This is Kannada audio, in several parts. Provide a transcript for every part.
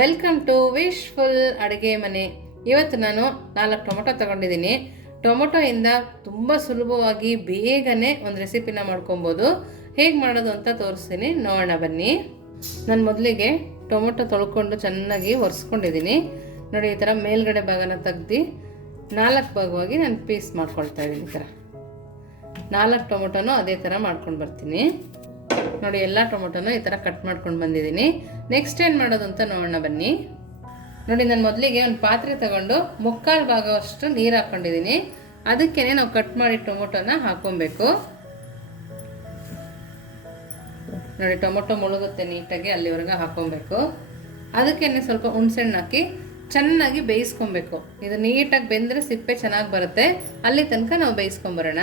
ವೆಲ್ಕಮ್ ಟು ವಿಶ್ಫುಲ್ ಅಡುಗೆ ಮನೆ. ಇವತ್ತು ನಾನು ನಾಲ್ಕು ಟೊಮೊಟೊ ತಗೊಂಡಿದ್ದೀನಿ. ಟೊಮೊಟೊಯಿಂದ ತುಂಬ ಸುಲಭವಾಗಿ ಬೇಗನೆ ಒಂದು ರೆಸಿಪಿನ ಮಾಡ್ಕೊಬೋದು. ಹೇಗೆ ಮಾಡೋದು ಅಂತ ತೋರಿಸ್ತೀನಿ. ನೋಡೋಣ, ಬನ್ನಿ. ನಾನು ಮೊದಲಿಗೆ ಟೊಮೊಟೊ ತೊಳ್ಕೊಂಡು ಚೆನ್ನಾಗಿ ಒರೆಸ್ಕೊಂಡಿದ್ದೀನಿ. ನೋಡಿ, ಈ ಥರ ಮೇಲ್ಗಡೆ ಭಾಗನ ತೆಗ್ದು ನಾಲ್ಕು ಭಾಗವಾಗಿ ನಾನು ಪೀಸ್ ಮಾಡ್ಕೊಳ್ತಾ ಇದ್ದೀನಿ ಈ ಥರ ನಾಲ್ಕು ಟೊಮೊಟೊನೂ ಅದೇ ಥರ ಮಾಡ್ಕೊಂಡು ಬರ್ತೀನಿ. ನೋಡಿ, ಎಲ್ಲ ಟೊಮೊಟೊನು ಈ ಥರ ಕಟ್ ಮಾಡ್ಕೊಂಡು ಬಂದಿದ್ದೀನಿ. ನೆಕ್ಸ್ಟ್ ಏನು ಮಾಡೋದು ಅಂತ ನೋಡೋಣ ಬನ್ನಿ. ನೋಡಿ, ನಾನು ಮೊದಲಿಗೆ ಒಂದು ಪಾತ್ರೆ ತಗೊಂಡು ಮುಕ್ಕಾಲು ಭಾಗವಷ್ಟು ನೀರು ಹಾಕ್ಕೊಂಡಿದ್ದೀನಿ ಅದಕ್ಕೇ ನಾವು ಕಟ್ ಮಾಡಿ ಟೊಮೊಟೊನ ಹಾಕೊಬೇಕು ನೋಡಿ, ಟೊಮೊಟೊ ಮುಳುಗುತ್ತೆ ನೀಟಾಗಿ ಅಲ್ಲಿವರೆಗೆ ಹಾಕೊಬೇಕು ಅದಕ್ಕೇನೆ ಸ್ವಲ್ಪ ಹುಣ್ಸೆಹಣ್ಣು ಹಾಕಿ ಚೆನ್ನಾಗಿ ಬೇಯಿಸ್ಕೊಬೇಕು. ಇದು ನೀಟಾಗಿ ಬೆಂದರೆ ಸಿಪ್ಪೆ ಚೆನ್ನಾಗಿ ಬರುತ್ತೆ. ಅಲ್ಲಿ ತನಕ ನಾವು ಬೇಯಿಸ್ಕೊಂಬರೋಣ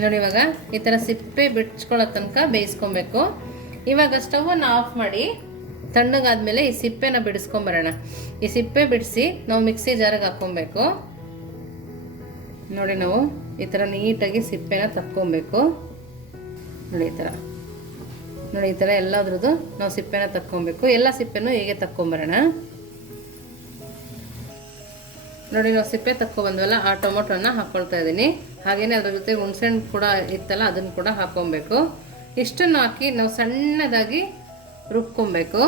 ನೋಡಿ ಇವಾಗ ಈ ಥರ ಸಿಪ್ಪೆ ಬಿಡ್ಸ್ಕೊಳ್ಳೋ ತನಕ ಬೇಯಿಸ್ಕೊಬೇಕು. ಇವಾಗ ಸ್ಟವನ್ನು ಆಫ್ ಮಾಡಿ ತಣ್ಣಗಾದ್ಮೇಲೆ ಈ ಸಿಪ್ಪೆನ ಬಿಡಿಸ್ಕೊಂಬರೋಣ. ಈ ಸಿಪ್ಪೆ ಬಿಡಿಸಿ ನಾವು ಮಿಕ್ಸಿ ಜಾರಿಗೆ ಹಾಕ್ಕೊಬೇಕು. ನೋಡಿ ನಾವು ಈ ಥರ ನೀಟಾಗಿ ಸಿಪ್ಪೆನ ತಕ್ಕೊಬೇಕು. ನೋಡಿ ಈ ಥರ ನೋಡಿ ಈ ಥರ ಎಲ್ಲದ್ರದ್ದು ನಾವು ಸಿಪ್ಪೆನ ತಕ್ಕೊಬೇಕು. ಎಲ್ಲ ಸಿಪ್ಪೆನೂ ಹೀಗೆ ತಕ್ಕೊಂಬರೋಣ. ನೋಡಿ ನಾವು ಸಿಪ್ಪೆ ತಕ್ಕೊಬಂದ್ವಲ್ಲ ಆ ಟೊಮೊಟೊನ ಹಾಕ್ಕೊಳ್ತಾ ಇದ್ದೀನಿ. ಹಾಗೆಯೇ ಅದ್ರ ಜೊತೆ ಹುಣಸೆಹಣ್ಣು ಕೂಡ ಇತ್ತಲ್ಲ, ಅದನ್ನು ಕೂಡ ಹಾಕ್ಕೊಬೇಕು ಇಷ್ಟನ್ನು ಹಾಕಿ ನಾವು ಸಣ್ಣದಾಗಿ ರುಬ್ಕೊಬೇಕು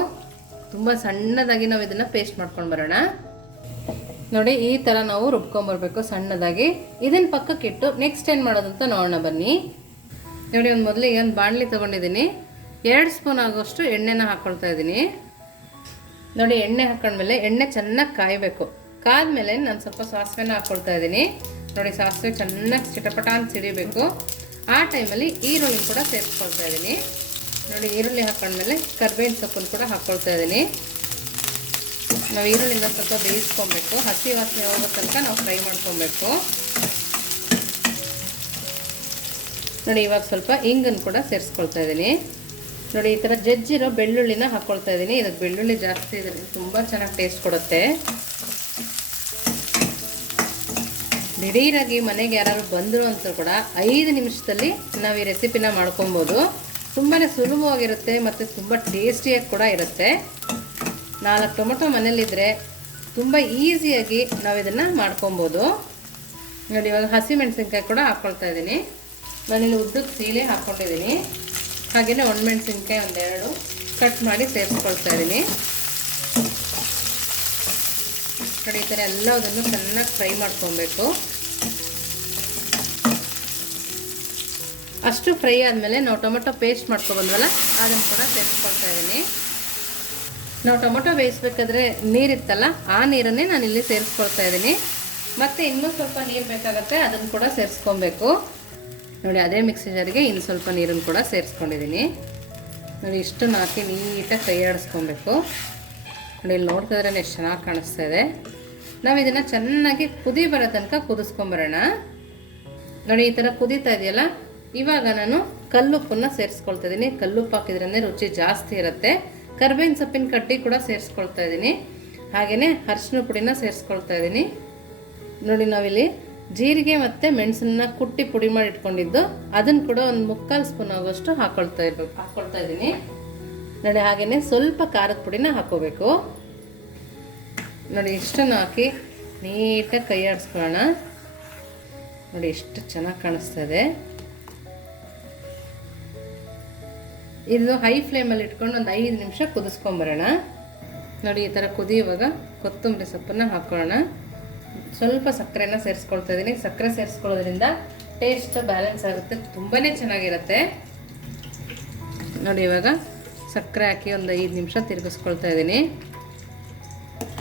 ತುಂಬ ಸಣ್ಣದಾಗಿ ನಾವು ಇದನ್ನು ಪೇಸ್ಟ್ ಮಾಡ್ಕೊಂಡು ಬರೋಣ. ನೋಡಿ, ಈ ಥರ ನಾವು ರುಬ್ಕೊಂಬರ್ಬೇಕು ಸಣ್ಣದಾಗಿ. ಇದನ್ನು ಪಕ್ಕಕ್ಕಿಟ್ಟು ನೆಕ್ಸ್ಟ್ ಏನು ಮಾಡೋದಂತ ನೋಡೋಣ ಬನ್ನಿ. ನೋಡಿ, ಒಂದು ಮೊದಲಿಗೆ ಒಂದು ಬಾಣಲಿ ತೊಗೊಂಡಿದ್ದೀನಿ. ಎರಡು ಸ್ಪೂನ್ ಆಗೋಷ್ಟು ಎಣ್ಣೆನ ಹಾಕ್ಕೊಳ್ತಾ ಇದ್ದೀನಿ. ನೋಡಿ, ಎಣ್ಣೆ ಹಾಕೊಂಡ್ಮೇಲೆ ಎಣ್ಣೆ ಚೆನ್ನಾಗಿ ಕಾಯಬೇಕು. ಕಾದ್ಮೇಲೆ ನಾನು ಸ್ವಲ್ಪ ಸಾಸಿವೆನ ಹಾಕ್ಕೊಳ್ತಾ ಇದ್ದೀನಿ. ನೋಡಿ ಸಾಸಿವೆ ಚೆನ್ನಾಗಿ ಚಿಟಪಟ ಅಂತ ಸಿಡಿಬೇಕು. ಆ ಟೈಮಲ್ಲಿ ಈರುಳ್ಳಿ ಕೂಡ ಸೇರಿಸ್ಕೊಳ್ತಾ ಇದ್ದೀನಿ. ನೋಡಿ ಈರುಳ್ಳಿ ಹಾಕೊಂಡ್ಮೇಲೆ ಕರ್ಬೇವಿನ ಸೊಪ್ಪನ್ನು ಕೂಡ ಹಾಕ್ಕೊಳ್ತಾ ಇದ್ದೀನಿ. ನಾವು ಈರುಳ್ಳಿನ ಸ್ವಲ್ಪ ಬೇಯಿಸ್ಕೊಬೇಕು. ಹಸಿ ವಾಸನೆ ಹೋಗೋ ತನಕ ನಾವು ಫ್ರೈ ಮಾಡ್ಕೊಬೇಕು. ನೋಡಿ ಇವಾಗ ಸ್ವಲ್ಪ ಇಂಗನ್ನು ಕೂಡ ಸೇರಿಸ್ಕೊಳ್ತಾ ಇದ್ದೀನಿ. ನೋಡಿ ಈ ಥರ ಜಜ್ಜಿರೋ ಬೆಳ್ಳುಳ್ಳಿನ ಹಾಕ್ಕೊಳ್ತಾ ಇದ್ದೀನಿ. ಇದಕ್ಕೆ ಬೆಳ್ಳುಳ್ಳಿ ಜಾಸ್ತಿ ಇದ್ರೆ ತುಂಬ ಚೆನ್ನಾಗಿ ಟೇಸ್ಟ್ ಕೊಡುತ್ತೆ. ದಿಢೀರಾಗಿ ಮನೆಗೆ ಯಾರಾದ್ರು ಬಂದರು ಅಂತ ಕೂಡ ಐದು ನಿಮಿಷದಲ್ಲಿ ನಾವು ಈ ರೆಸಿಪಿನ ಮಾಡ್ಕೊಬೋದು. ತುಂಬಾ ಸುಲಭವಾಗಿರುತ್ತೆ ಮತ್ತು ತುಂಬ ಟೇಸ್ಟಿಯಾಗಿ ಕೂಡ ಇರುತ್ತೆ. ನಾಲ್ಕು ಟೊಮೊಟೊ ಮನೇಲಿದ್ದರೆ ತುಂಬ ಈಸಿಯಾಗಿ ನಾವು ಇದನ್ನು ಮಾಡ್ಕೊಬೋದು. ನೋಡಿ, ಇವಾಗ ಹಸಿ ಮೆಣಸಿನ್ಕಾಯಿ ಕೂಡ ಹಾಕ್ಕೊಳ್ತಾ ಇದ್ದೀನಿ. ಮನೇಲಿ ಉದ್ದಕ್ಕೆ ಸೀಲೆ ಹಾಕ್ಕೊಂಡಿದ್ದೀನಿ. ಹಾಗೆಯೇ ಒಣಮೆಣಸಿನ್ಕಾಯಿ ಒಂದೆರಡು ಕಟ್ ಮಾಡಿ ಸೇರಿಸ್ಕೊಳ್ತಾ ಇದ್ದೀನಿ. ನೋಡಿ, ಈ ಥರ ಎಲ್ಲದನ್ನು ಚೆನ್ನಾಗಿ ಫ್ರೈ ಮಾಡ್ಕೊಬೇಕು. ಅಷ್ಟು ಫ್ರೈ ಆದಮೇಲೆ ನಾವು ಟೊಮೊಟೊ ಪೇಸ್ಟ್ ಮಾಡ್ಕೊಬಂದ್ವಲ್ಲ, ಅದನ್ನು ಕೂಡ ಸೇರಿಸ್ಕೊಳ್ತಾ ಇದ್ದೀನಿ ನಾವು ಟೊಮೊಟೊ ಬೇಯಿಸ್ಬೇಕಾದ್ರೆ ನೀರಿತ್ತಲ್ಲ, ಆ ನೀರನ್ನೇ ನಾನು ಇಲ್ಲಿ ಸೇರಿಸ್ಕೊಳ್ತಾ ಇದ್ದೀನಿ ಮತ್ತು ಇನ್ನೂ ಸ್ವಲ್ಪ ನೀರು ಬೇಕಾಗುತ್ತೆ, ಅದನ್ನು ಕೂಡ ಸೇರಿಸ್ಕೊಬೇಕು. ನೋಡಿ, ಅದೇ ಮಿಕ್ಸಿ ಜಾರಿಗೆ ಇನ್ನು ಸ್ವಲ್ಪ ನೀರನ್ನು ಕೂಡ ಸೇರಿಸ್ಕೊಂಡಿದ್ದೀನಿ ನೋಡಿ ಇಷ್ಟನ್ನು ಹಾಕಿ ನೀಟಾಗಿ ಕೈ ಆಡಿಸ್ಕೊಬೇಕು. ನೋಡಿ, ಇಲ್ಲಿ ನೋಡ್ತಿದ್ರೆ ಎಷ್ಟು ಚೆನ್ನಾಗಿ ಕಾಣಿಸ್ತಾ ಇದೆ. ನಾವು ಇದನ್ನು ಚೆನ್ನಾಗಿ ಕುದಿ ಬರೋ ತನಕ ಕುದಿಸ್ಕೊಂಬರೋಣ. ನೋಡಿ, ಈ ಥರ ಕುದೀತಾ ಇದೆಯಲ್ಲ ಇವಾಗ ನಾನು ಕಲ್ಲುಪ್ಪನ್ನು ಸೇರಿಸ್ಕೊಳ್ತಾ ಇದ್ದೀನಿ. ಕಲ್ಲುಪ್ಪು ಹಾಕಿದ್ರೇ ರುಚಿ ಜಾಸ್ತಿ ಇರುತ್ತೆ. ಕರ್ಬೇವಿನ ಸೊಪ್ಪಿನ ಕಟ್ಟಿ ಕೂಡ ಸೇರಿಸ್ಕೊಳ್ತಾ ಇದ್ದೀನಿ. ಹಾಗೆಯೇ ಅರ್ಶಿನ ಪುಡಿನ ಸೇರಿಸ್ಕೊಳ್ತಾ ಇದ್ದೀನಿ. ನೋಡಿ ನಾವಿಲ್ಲಿ ಜೀರಿಗೆ ಮತ್ತು ಮೆಣಸನ್ನ ಕುಟ್ಟಿ ಪುಡಿ ಮಾಡಿ ಇಟ್ಕೊಂಡಿದ್ದು. ಅದನ್ನು ಕೂಡ ಒಂದು ಮುಕ್ಕಾಲು ಸ್ಪೂನ್ ಆಗೋಷ್ಟು ಹಾಕೊಳ್ತಾ ಇರ್ಬೇಕು ಹಾಕ್ಕೊಳ್ತಾ ಇದ್ದೀನಿ. ನೋಡಿ ಹಾಗೆಯೇ ಸ್ವಲ್ಪ ಖಾರದ ಪುಡಿನ ಹಾಕೋಬೇಕು. ನೋಡಿ ಇಷ್ಟನ್ನು ಹಾಕಿ ನೀಟಾಗಿ ಕೈ ಆಡಿಸ್ಕೊಳ್ಳೋಣ ನೋಡಿ ಎಷ್ಟು ಚೆನ್ನಾಗಿ ಕಾಣಿಸ್ತಾ ಇದೆ ಹೈ ಫ್ಲೇಮಲ್ಲಿ ಇಟ್ಕೊಂಡು ಒಂದು ಐದು ನಿಮಿಷ ಕುದಿಸ್ಕೊಂಬರೋಣ. ನೋಡಿ, ಈ ಥರ ಕುದಿಯುವಾಗ ಕೊತ್ತಂಬರಿ ಸೊಪ್ಪನ್ನು ಹಾಕ್ಕೊಳ್ಳೋಣ ಸ್ವಲ್ಪ ಸಕ್ಕರೆನ ಸೇರಿಸ್ಕೊಳ್ತಾ ಇದ್ದೀನಿ ಸಕ್ಕರೆ ಸೇರಿಸ್ಕೊಳ್ಳೋದ್ರಿಂದ ಟೇಸ್ಟ್ ಬ್ಯಾಲೆನ್ಸ್ ಆಗುತ್ತೆ. ತುಂಬಾ ಚೆನ್ನಾಗಿರುತ್ತೆ. ನೋಡಿ, ಇವಾಗ ಸಕ್ಕರೆ ಹಾಕಿ ಒಂದು ಐದು ನಿಮಿಷ ತಿರುಗಿಸ್ಕೊಳ್ತಾ ಇದ್ದೀನಿ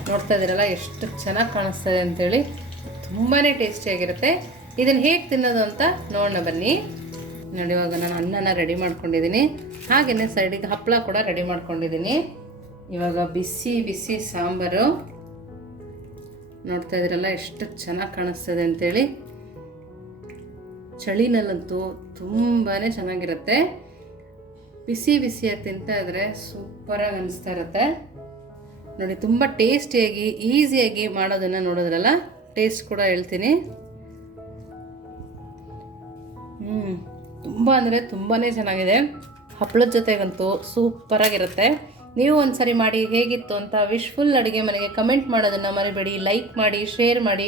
ನೋಡ್ತಾ ಇದ್ದೀರಲ್ಲ ಎಷ್ಟು ಚೆನ್ನಾಗಿ ಕಾಣಿಸ್ತಾ ಇದೆ ಅಂತೇಳಿ. ತುಂಬಾ ಟೇಸ್ಟಿಯಾಗಿರುತ್ತೆ ಇದನ್ನು ಹೇಗೆ ತಿನ್ನೋದು ಅಂತ ನೋಡೋಣ ಬನ್ನಿ. ನೋಡಿ ಇವಾಗ ನಾನು ಅನ್ನನ ರೆಡಿ ಮಾಡ್ಕೊಂಡಿದ್ದೀನಿ. ಹಾಗೆಯೇ ಸೈಡಿಗೆ ಹಪ್ಪಳ ಕೂಡ ರೆಡಿ ಮಾಡ್ಕೊಂಡಿದ್ದೀನಿ. ಇವಾಗ ಬಿಸಿ ಬಿಸಿ ಸಾಂಬಾರು. ನೋಡ್ತಾ ಇದ್ರಲ್ಲ, ಎಷ್ಟು ಚೆನ್ನಾಗಿ ಕಾಣಿಸ್ತದೆ ಅಂತೇಳಿ. ಚಳಿನಲ್ಲಂತೂ ತುಂಬಾ ಚೆನ್ನಾಗಿರುತ್ತೆ. ಬಿಸಿ ಬಿಸಿಯಾಗಿ ತಿಂತಾ ಇದ್ರೆ ಸೂಪರಾಗಿ ಅನಿಸ್ತಾ ಇರುತ್ತೆ. ನೋಡಿ, ತುಂಬ ಟೇಸ್ಟಿಯಾಗಿ, ಈಸಿಯಾಗಿ ಮಾಡೋದನ್ನು ನೋಡಿದ್ರಲ್ಲ, ಟೇಸ್ಟ್ ಕೂಡ ಹೇಳ್ತೀನಿ. ಹ್ಞೂ ತುಂಬ ಅಂದರೆ ತುಂಬಾ ಚೆನ್ನಾಗಿದೆ. ಹಪ್ಪಳದ ಜೊತೆಗಂತೂ ಸೂಪರಾಗಿರುತ್ತೆ. ನೀವು ಒಂದ್ಸರಿ ಮಾಡಿ ಹೇಗಿತ್ತು ಅಂತ ವಿಶ್ಫುಲ್ ಅಡುಗೆ ಮನೆಗೆ ಕಮೆಂಟ್ ಮಾಡೋದನ್ನು ಮರಿಬೇಡಿ. ಲೈಕ್ ಮಾಡಿ ಶೇರ್ ಮಾಡಿ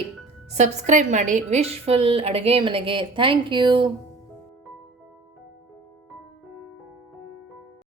ಸಬ್ಸ್ಕ್ರೈಬ್ ಮಾಡಿ. ವಿಶ್ಫುಲ್ ಅಡುಗೆ ಮನೆಗೆ. Thank you